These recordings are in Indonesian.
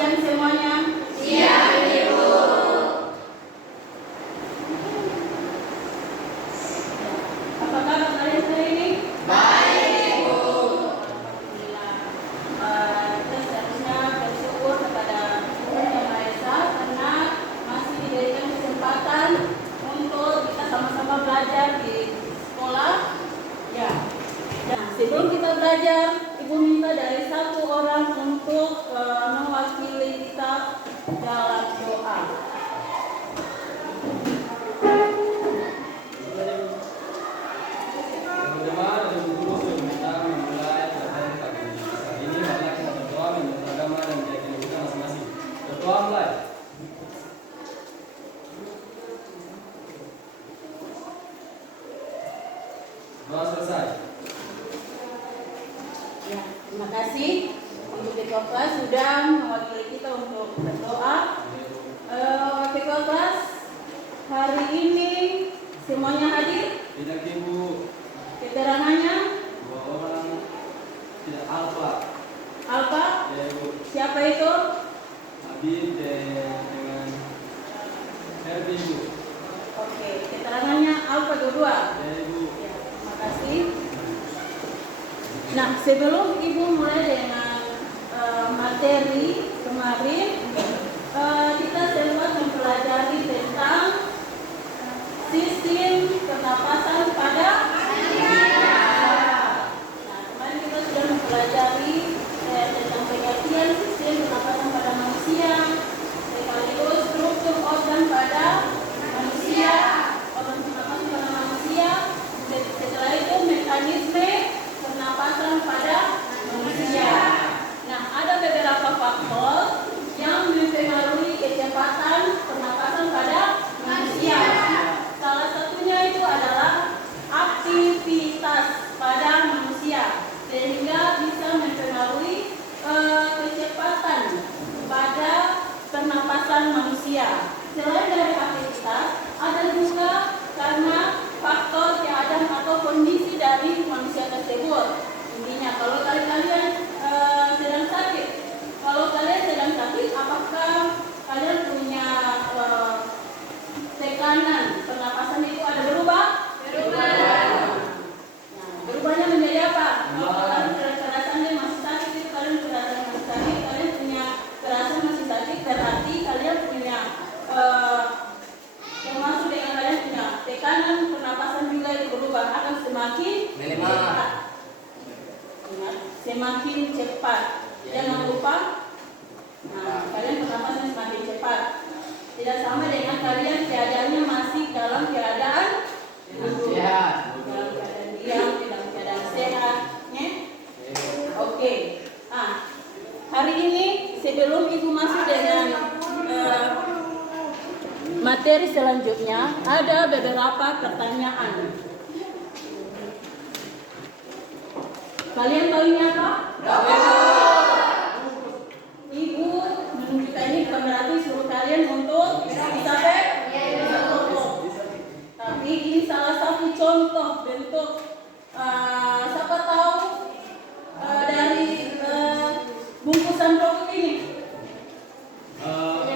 siang semuanya. Siang, Ibu. Apa kabar kalian hari ini? Baik, Ibu. Alhamdulillah. Kita seharusnya bersyukur kepada Tuhan Yang Maha Esa karena masih diberikan kesempatan untuk kita sama-sama belajar di sekolah. Ya. Nah, sebelum kita belajar, Ibu minta dari satu orang untuk mewakili kita dalam doa. Teman-teman dan guru sudah kita memulai pelajaran pagi ini. Marilah kita berdoa menurut agama dan keyakinan kita masing-masing. Berdoa mulai. Doa selesai. Ya, terima kasih untuk ketua kelas sudah mewakili kita untuk berdoa. Ketua kelas hari ini semuanya hadir. Tidak, Ibu. Keterangannya Dua orang tidak alfa. Alfa. Ya, Ibu. Siapa itu? Habib dengan Herbi, Ibu. Oke, keterangannya Alfa dua-dua. Ya, Ibu. Ya, terima kasih. Nah, sebelum Ibu mulai dengan materi kemarin, kita sempat mempelajari tentang sistem pernapasan pada manusia. Nah, kemarin kita sudah mempelajari tentang pengertian sistem pernapasan pada manusia, sekaligus struktur organ pada manusia, organ pernapasan pada manusia. Setelah itu mekanisme pernapasan pada manusia. Nah, ada beberapa faktor yang mempengaruhi kecepatan pernapasan pada manusia. Salah satunya itu adalah aktivitas pada manusia, sehingga bisa mempengaruhi kecepatan pada pernapasan manusia. Selain dari aktivitas, ada juga karena faktor keadaan atau kondisi dari manusia tersebut. Intinya, kalau kalian sedang sakit, apakah kalian punya tekanan pernapasan itu ada berubah? Berubah. Nah, berubahnya menjadi apa? Kalau kalian kerasannya masih sakit, itu kalian kerasan masih sakit, kalian punya kerasan masih sakit, berarti kalian punya termasuk dengan kalian punya tekanan pernapasan juga itu berubah, akan semakin cepat. Semakin cepat. Jangan lupa. Nah, kalian pernapasan semakin cepat. Tidak sama dengan kalian keadaannya masih dalam keadaan Sehat. dalam keadaan diam, dalam keadaan sehat. Oke. Hari ini sebelum Ibu masuk dengan materi selanjutnya, ada beberapa pertanyaan. Kalian tahu ini apa? Ibu menunjukkan ini bukan berarti suruh kalian untuk bisa foto. Tapi ini salah satu contoh bentuk. Siapa tahu dari bungkusan rokok ini?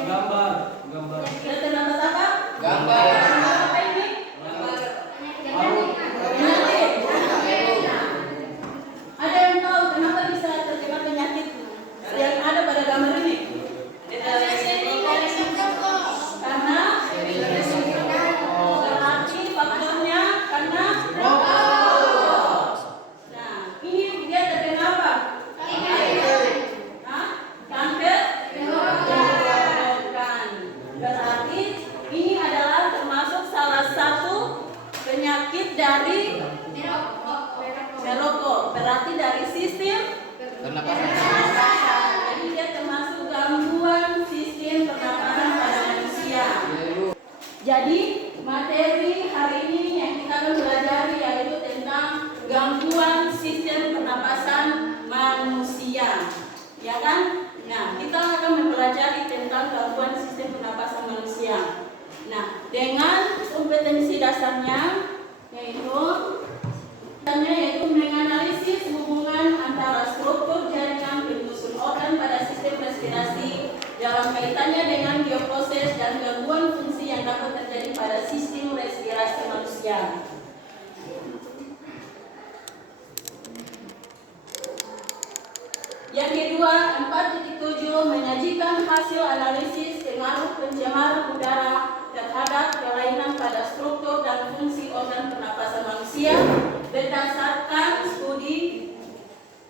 Gambar. Kita gambar apa? Gambar. Apa ini? Penyakit. Ada yang tahu kenapa bisa terjebak penyakit yang ada pada gambar ini? Karena berarti faktornya karena rokok. Nah, ini dia terkena apa? Kanker tenggorokan. Berarti ini adalah termasuk salah satu penyakit dari merokok. Berarti dari sistem pernapasan. Jadi dia termasuk gangguan sistem pernapasan pada manusia. Jadi materi hari ini yang kita akan pelajari yaitu tentang gangguan sistem pernapasan manusia. Ya kan? Nah, kita akan mempelajari tentang gangguan sistem pernapasan manusia. Nah, dengan kompetensi dasarnya yaitu menganalisis hubungan antara struktur jaringan penyusun organ pada sistem respirasi dan gangguan fungsi yang dapat terjadi pada sistem respirasi manusia. Yang kedua, 4.7 menyajikan hasil analisis pengaruh pencemaran udara terhadap kelainan pada struktur dan fungsi organ pernapasan manusia berdasarkan studi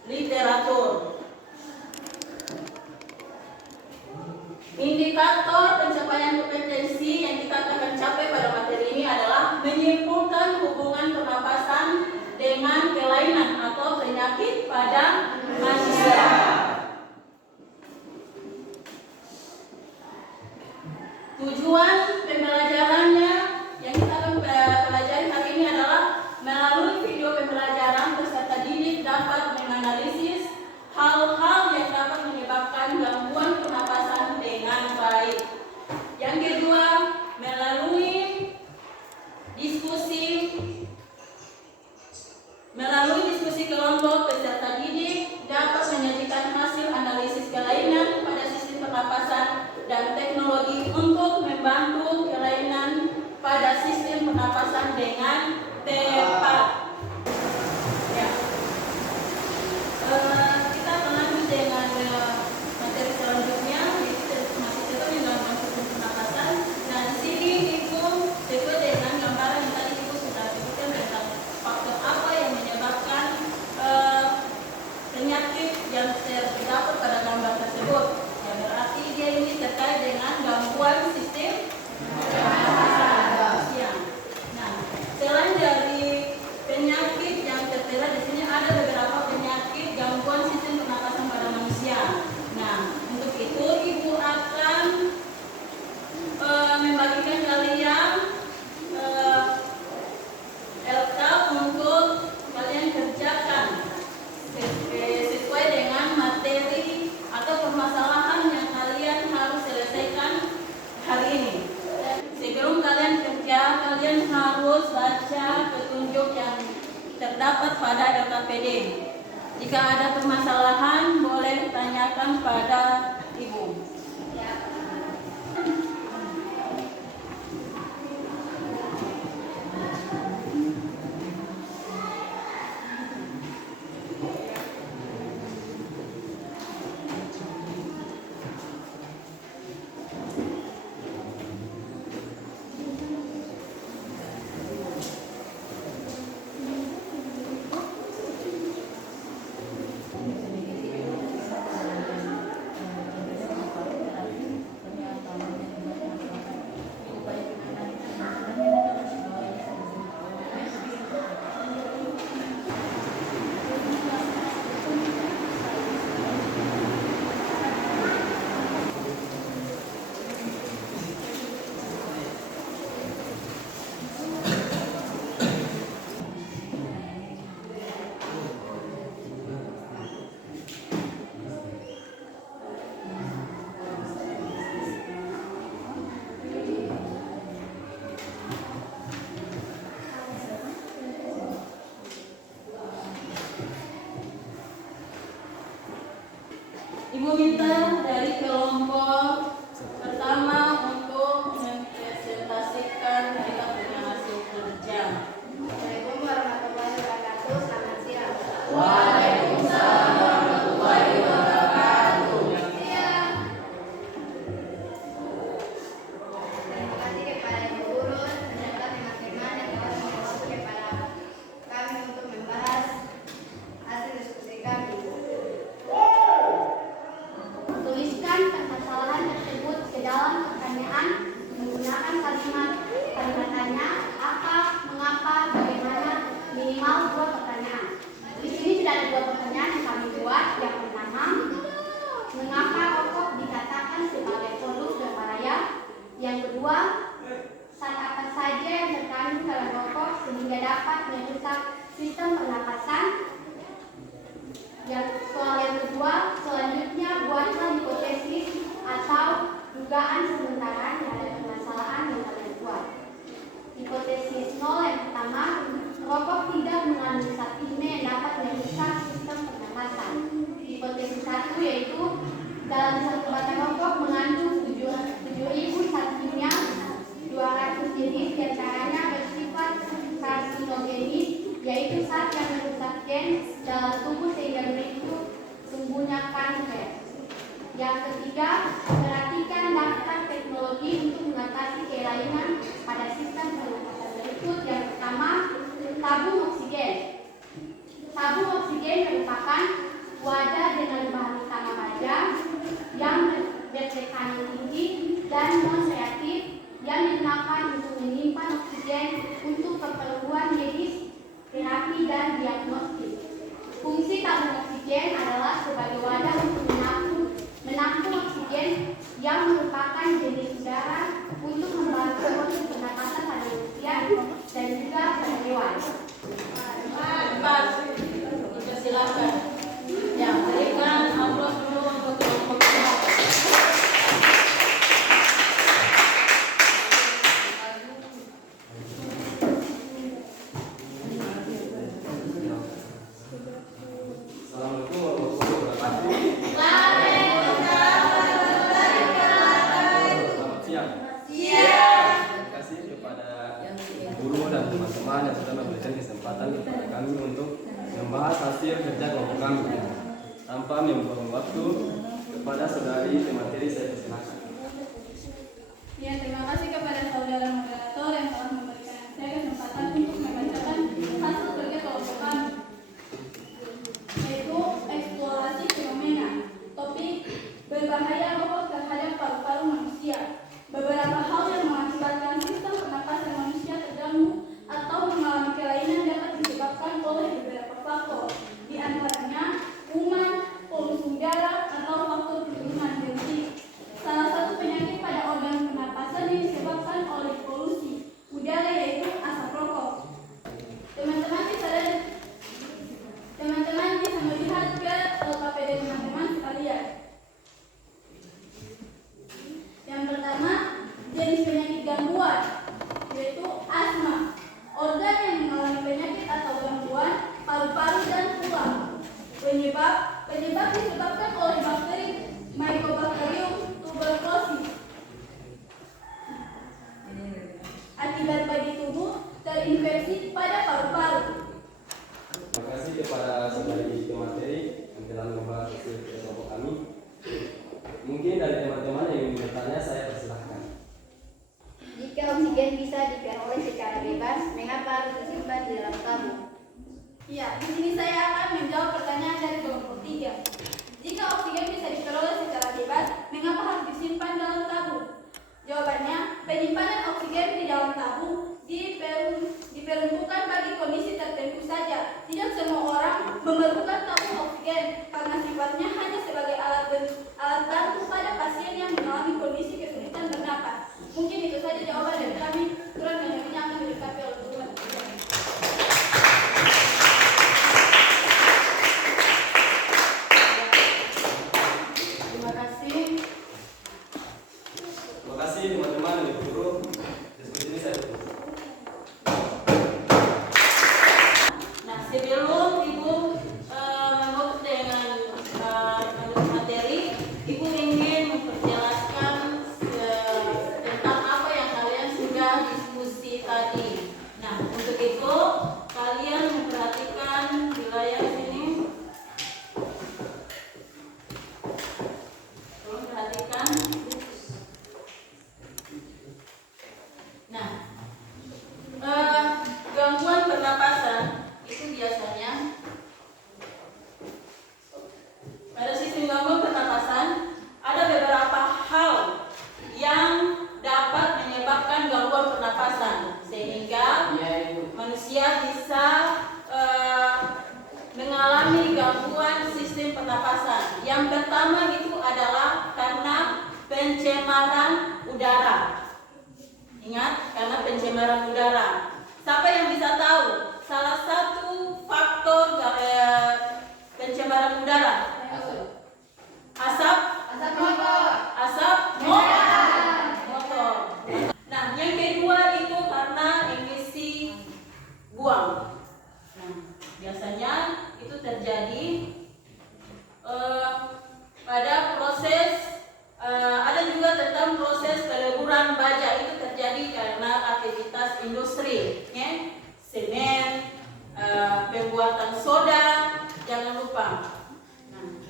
literatur. Indikator pencapaian kompetensi yang kita akan capai pada materi ini adalah menyimpulkan hubungan pernapasan dengan kelainan atau penyakit pada manusia. Tujuan pembelajarannya yang kita akan pelajari hari ini adalah melalui video pembelajaran peserta didik dapat menganalisis hal-hal yang dapat menyebabkan gangguan pernapasan dengan baik. Yang kedua, melalui diskusi kelompok peserta didik dapat menyajikan hasil analisis kelainan pada sistem pernapasan dan teknologi untuk membantu kelainan pada sistem pernapasan dengan tepat. Ya. Kita akan lanjut dengan materi selanjutnya, yaitu masih tetap di dalam sistem pernapasan. Nah, di sini Ibu sesuai dengan gambaran yang tadi Ibu sudah sebutkan tentang faktor apa yang menyebabkan penyakit yang terdapat pada gambar tersebut. Yang berarti dia ini terkait dengan gangguan sistem pernapasan manusia. Nah, selain dari penyakit yang tertera di sini ada beberapa penyakit gangguan sistem pernapasan pada manusia. Nah, untuk itu Ibu akan membagikan kalian LK untuk kalian kerjakan sesuai dengan materi atau permasalahan yang kalian harus selesaikan hari ini. Sebelum kalian kerja, kalian harus baca petunjuk yang terdapat pada LKPD. Jika ada permasalahan, boleh tanyakan pada Ibu. Ibu minta dari kelompok pertama untuk mempresentasikan mereka punya hasil kerja. Assalamualaikum warahmatullahi wabarakatuh. Selamat siang. Waalaikumsalam warahmatullahi wabarakatuh. Terima kasih kepada Ibu Guru serta teman-teman yang telah memberi waktu kepada kami untuk membahas hasil diskusi kami. Tuliskan permasalahan tersebut ke dalam pertanyaan tekanan tinggi dan non reaktif yang digunakan untuk menyimpan oksigen untuk keperluan medis, terapi, dan diagnostik. Fungsi tabung oksigen adalah sebagai wadah untuk menampung oksigen yang merupakan jenis udara untuk membantu proses pernapasan pada manusia dan juga pada hewan. Silakan. Yang berikan amplop dulu untuk kelompok kedua. Assalamualaikum warahmatullahi wabarakatuh. Selamat siang. Terima kasih kepada guru dan teman-teman yang sudah memberikan kesempatan kepada kami untuk membahas hasil kerja kelompok kami. Tanpa membuang waktu, kepada saudari pemateri saya persilakan. Ya, terima kasih kepada saudara moderator yang telah memberikan saya kesempatan untuk membacakan hasil kerja kelompok kami, yaitu eksplorasi fenomena. Topik berbahaya rokok terhadap paru-paru manusia. Beberapa hal yang mengakibatkan sistem pernapasan manusia terganggu atau mengalami kelainan dapat disebabkan oleh beberapa faktor, di antaranya kuman, polusi udara, atau faktor penurunan genetik. Salah satu penyakit pada organ pernapasan yang disebabkan oleh polusi udara yaitu asap rokok. Teman-teman bisa melihat ke KPD teman-teman sekalian. Yang pertama, jenis penyakit gangguan, yaitu asma. Organ yang mengalami penyakit atau gangguan paru-paru dan tulang. Penyebab disebabkan oleh bakteri Mycobacterium tuberculosis. Akibat bagi tubuh terinfeksi pada paru-paru. Terima kasih kepada saudari pemateri yang telah membahas hasil kerja kelompok kami. Mungkin dari teman-teman yang ingin bertanya, saya persilahkan. Jika oksigen bisa diperoleh secara bebas, mengapa harus disimpan di dalam tabung? Ya, di sini saya akan menjawab pertanyaan dari kelompok 3. Jika oksigen bisa diperoleh secara bebas, mengapa harus disimpan dalam tabung? Jawabannya, penyimpanan oksigen di dalam tabung diperuntukkan bagi kondisi tertentu saja. Tidak semua orang memerlukan tabung oksigen karena sifatnya hanya sebagai alat bantu pada pasien yang mengalami kondisi kesulitan bernapas. Mungkin itu saja jawaban dari kami. Kurang lebihnya akan dilengkapi oleh teman. Terima kasih. Terima kasih teman-teman dan guru. Diskusi ini saya tutup. Nah, sebelum Ibu menutup dengan materi, Ibu ingin memperjelaskan tentang apa yang kalian sudah diskusi tadi. Nah, untuk itu kalian memperhatikan wilayah sini. Tolong perhatikan. Nah, gangguan pernapasan itu biasanya pada sistem gangguan pernapasan ada beberapa hal yang dapat menyebabkan gangguan pernapasan sehingga manusia bisa mengalami gangguan sistem pernapasan. Yang pertama itu adalah karena pencemaran udara. Ingat, karena pencemaran udara. Siapa yang bisa tahu salah satu faktor pencemaran udara? Asap motor. Nah, yang kedua itu karena emisi buang. Nah, biasanya itu terjadi pada proses ada juga tentang proses peleburan baja. Itu terjadi karena aktivitas industri, ya, semen, pembuatan soda, jangan lupa. Nah,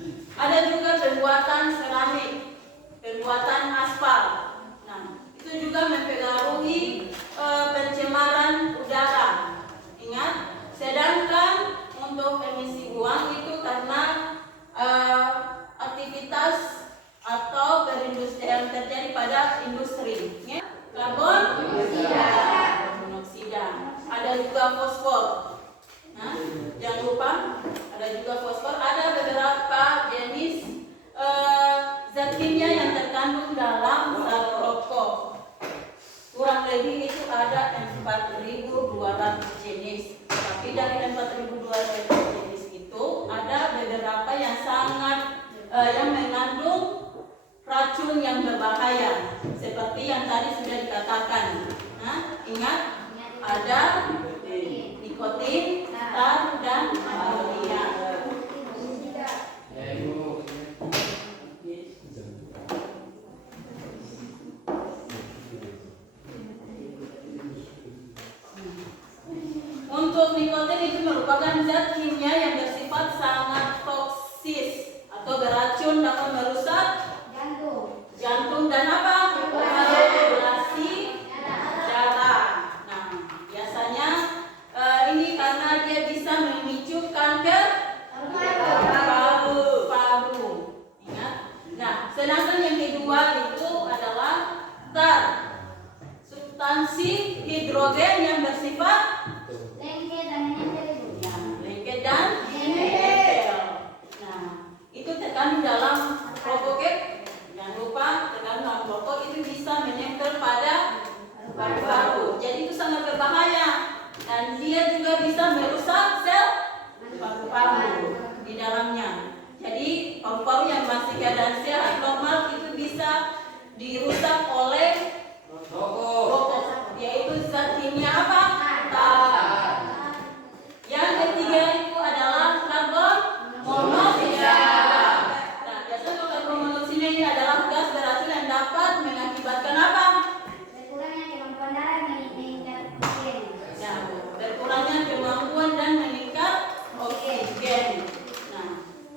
racun yang berbahaya seperti yang tadi sudah dikatakan. Nah, ingat ada nikotin, tar, dan amonia. Untuk nikotin itu merupakan zat kimia yang bersifat sangat toksis atau beracun, dapat merusak jantung dan apa? Sirkulasi darah. Nah, biasanya ini karena dia bisa memicu kanker paru. Ingat. Nah, sedangkan yang kedua itu adalah tar, substansi hidrogen yang bersifat lengket dan nempel. Nah, itu terkandung dalam rokok. Jangan lupa terkandung dalam rokok itu bisa menempel pada paru-paru. Jadi itu sangat berbahaya dan dia juga bisa merusak sel paru-paru di dalamnya. Jadi paru-paru yang masih keadaan sehat normal itu bisa dirusak oleh rokok, yaitu zat kimia apa? Tar. Yang ketiga itu adalah karbon monoksida. Nah, biasanya karbon monoksida ini adalah gas beracun yang dapat mengakibatkan apa? Nah, berkurangnya kemampuan dan meningkat oksigen. Nah,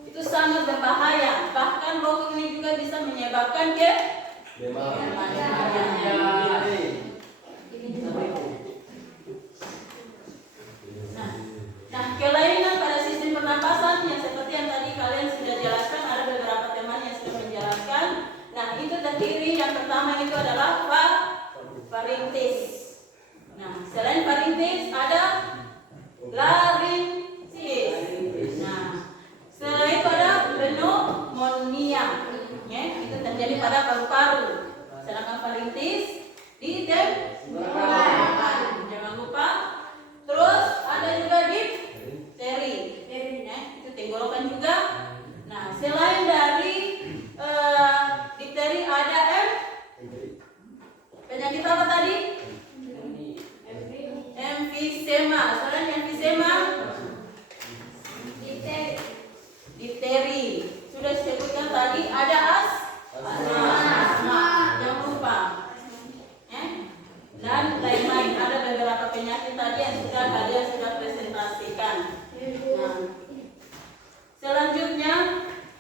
itu sangat berbahaya. Bahkan rokok ini juga bisa menyebabkan Nah, kelainan pada sistem pernapasan yang seperti yang tadi kalian sudah jelaskan, ada beberapa teman yang sudah menjelaskan. Nah, itu terdiri yang pertama itu adalah faringitis. Nah, selain faringitis ada laringitis. Nah, setelah itu ada pneumonia. Ya, itu terjadi pada paru-paru. Sedangkan faringitis di tenggorokan. Jangan lupa. Terus ada juga difteri. Ya, itu tenggorokan juga. Nah, selain dari difteri ada penyakit apa tadi? Emfisema. Selain emfisema, difteri. Sudah disebutkan tadi ada asma. Jangan lupa. Dan lain-lain, ada beberapa penyakit tadi yang kalian sudah presentasikan. Nah, selanjutnya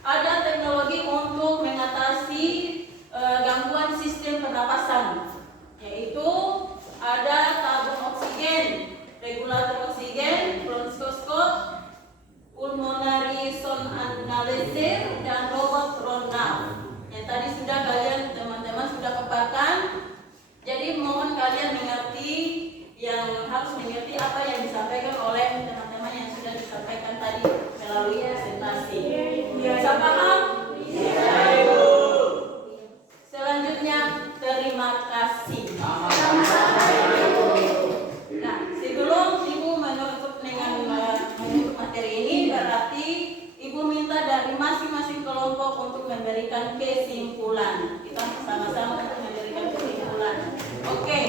ada teknologi untuk mengatasi gangguan sistem pernapasan, yaitu ada tabung oksigen, regulator oksigen, bronkoskop, pulmonary sound analyzer, dan robot Ronald. Yang tadi sudah kalian teman-teman sudah paparkan. Jadi mohon kalian mengerti, yang harus mengerti apa yang disampaikan oleh teman-teman yang sudah disampaikan tadi melalui presentasi. Bisa paham? Bisa. Selanjutnya, terima kasih. Nah, sebelum Ibu menutup materi ini, berarti Ibu minta dari masing-masing kelompok untuk memberikan kesimpulan. Kita sama-sama untuk memberikan kesimpulan. Oke,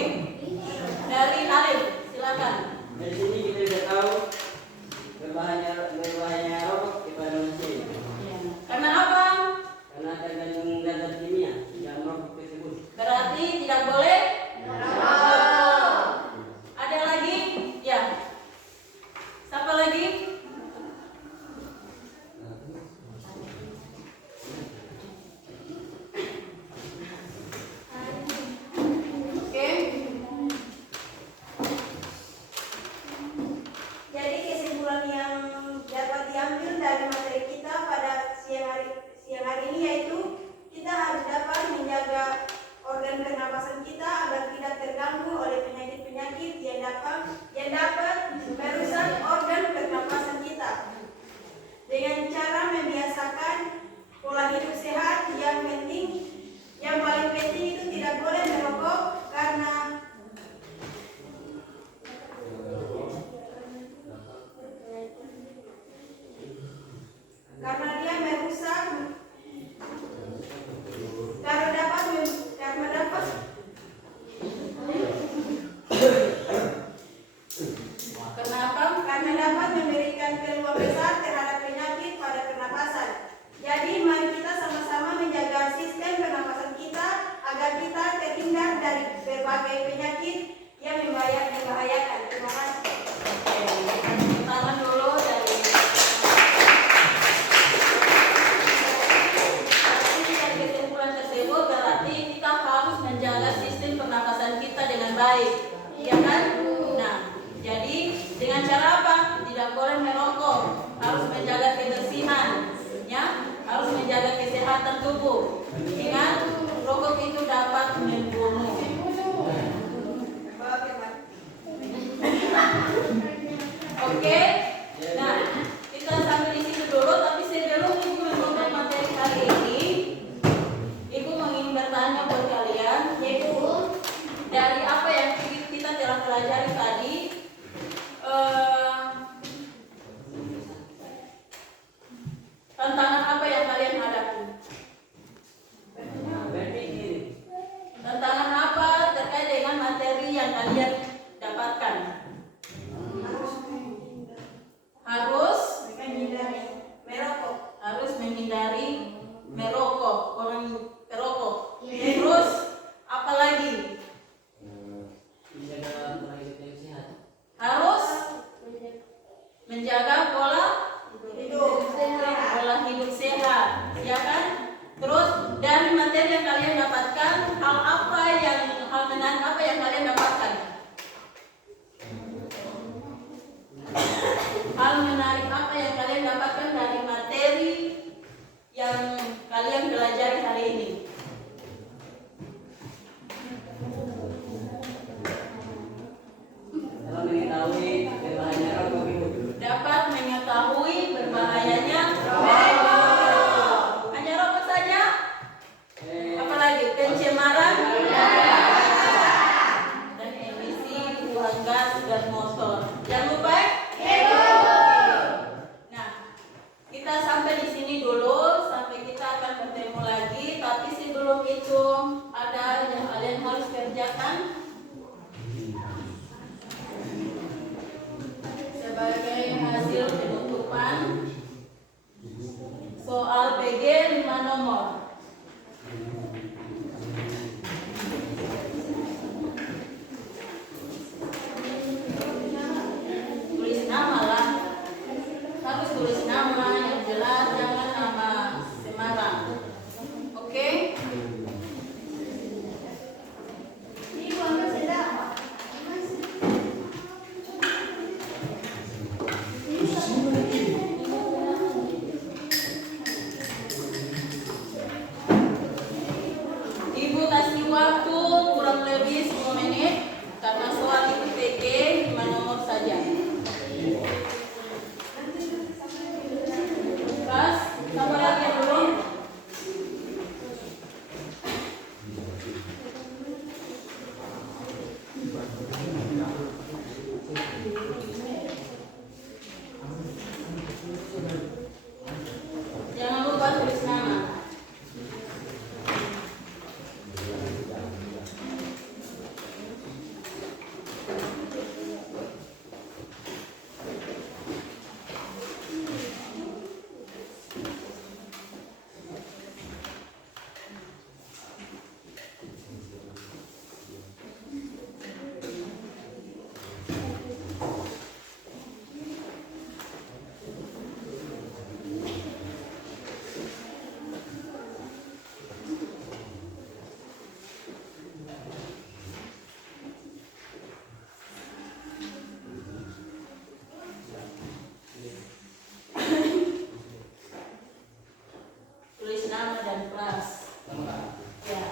dari Arif, silakan. Dari sini kita sudah tahu berbahayanya rokok kepada manusia. Ya. kesehatan tubuh. Ingat, rokok itu dapat membunuh. Oke, nah kita sampai di situ dulu. Tapi sebelum Ibu membuka materi hari ini, Ibu ingin bertanya buat kalian, yaitu dari apa yang kita telah pelajari tadi, tantangan apa yang kalian hadapi? Tantangan apa terkait dengan materi yang kalian dapatkan? Harus menghindari merokok, orang perokok. Terus apa lagi? Harus menjaga pola hidup sehat, ya kan? Terus dari materi yang kalian dapatkan, hal menarik apa yang kalian dapatkan? Hal menarik apa yang kalian dapatkan dari materi yang kalian pelajari hari ini? Dapat mengetahui berbahayanya rokok. Hanya rokok saja? Apalagi pencemaran dan emisi buang gas dan motor. Jangan lupa. Nah, kita sampai di sini dulu, sampai kita akan bertemu lagi. Tapi sebelum itu ada yang kalian harus kerjakan sebagai hasil penutupan soal PG 5 nomor. Tulis nama lah, harus tulis nama yang jelas, jangan nama sembarang. Oke? Ibu kasih waktu kurang lebih 10 menit karena soal itu PG 5 nomor saja. Pas, sama lagi yang belum? Jangan lupa tulis nama. Tulis nama dan kelas. Ya.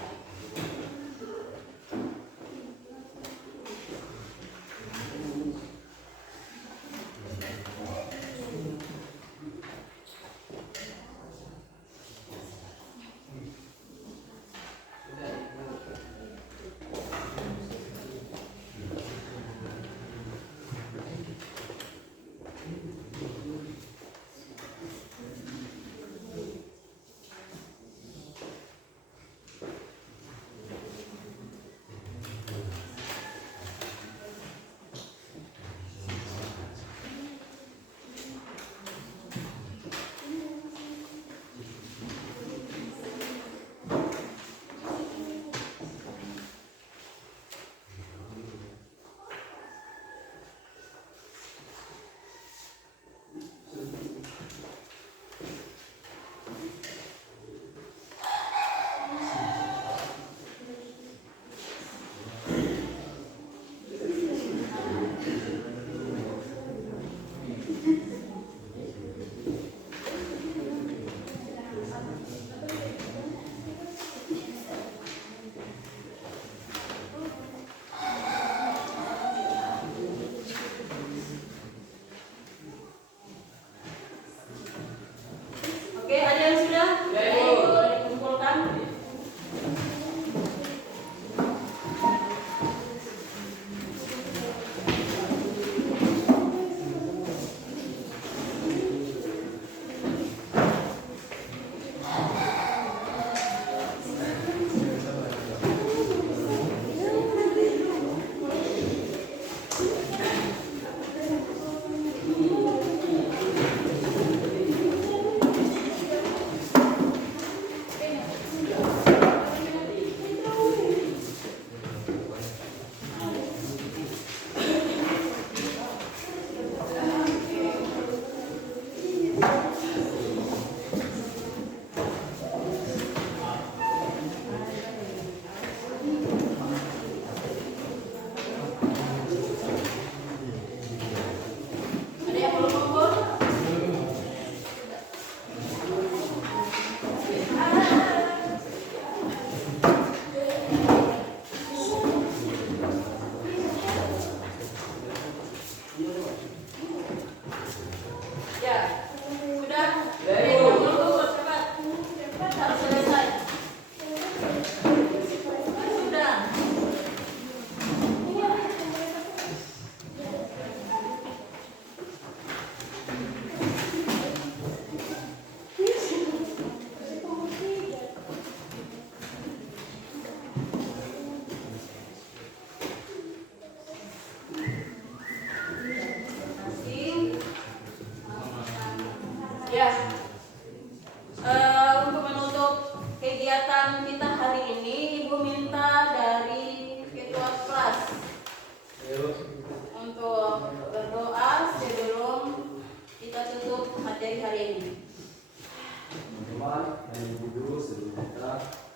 Ibu Guru, sebelum kita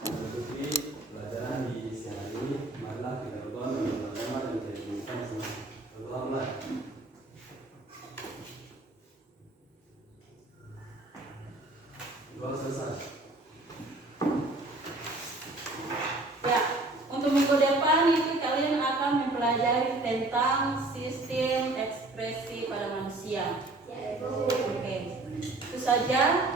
mengikuti pelajaran di siang hari ini, marilah kita berdoa dan berdoa dan kita dimulai masing-masing. Berdoa mulai. Doa selesai. Ya, untuk minggu depan itu kalian akan mempelajari tentang sistem ekspresi pada manusia. Oke, itu saja.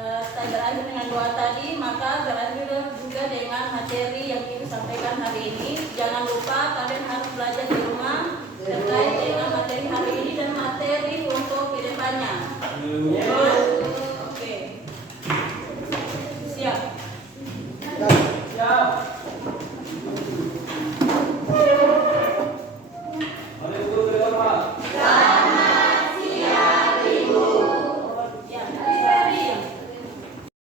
Setelah berakhir dengan doa tadi, maka berakhir juga dengan materi yang Ibu sampaikan hari ini. Jangan lupa kalian harus belajar di rumah terkait dengan materi hari ini dan materi untuk kedepannya.